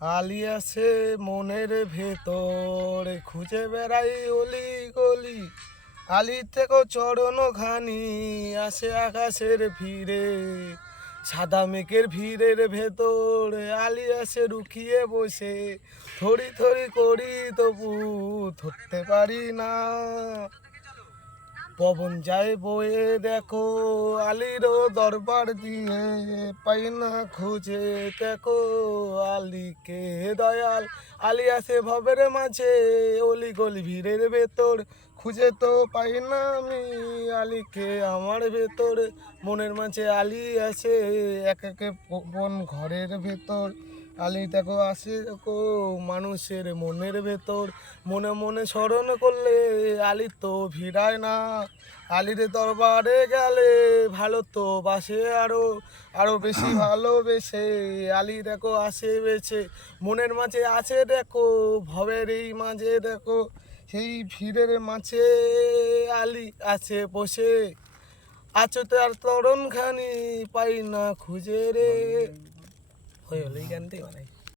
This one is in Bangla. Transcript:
আলি আছে মনের ভেতরে, খুঁজে বেড়াই অলি গলি। আলি থেকে চরণ ঘানি আসে আকাশের ভিড়ে, সাদা মেঘের ভিড়ের ভেতর আলি আসে রুকিয়ে বসে। থরি থরি করি তবু ধরতে পারি না, পবন যায় বয়ে দেখো আলিরও দরবার দিয়ে, পাই না খুঁজে দেখো আলীকে দয়াল। আলী আছে ভবের মাঝে, অলি গলি ভিড়ের ভেতর, খুঁজে তো পাই না আমি আলীকে আমার ভেতর। মনের মাঝে আলী আছে এক একে কোন ঘরের ভেতর। আলী দেখো আসে দেখো মানুষের মনের ভেতর, মনে মনে স্মরণ করলে আলী তো ভিড়ায় না। আলীর দরবারে গেলে ভালো তো বাসে আরো, আরো বেশি ভালোবেসে আলী দেখো আসে বেছে। মনের মাঝে আছে দেখো ভবের এই মাঝে দেখো, সেই ভিড়ের মাঝে আলী আছে বসে। আছো তার তরণ খানি পাই না খুঁজে রে। হয়ে গেল এই গানটাই বানাই।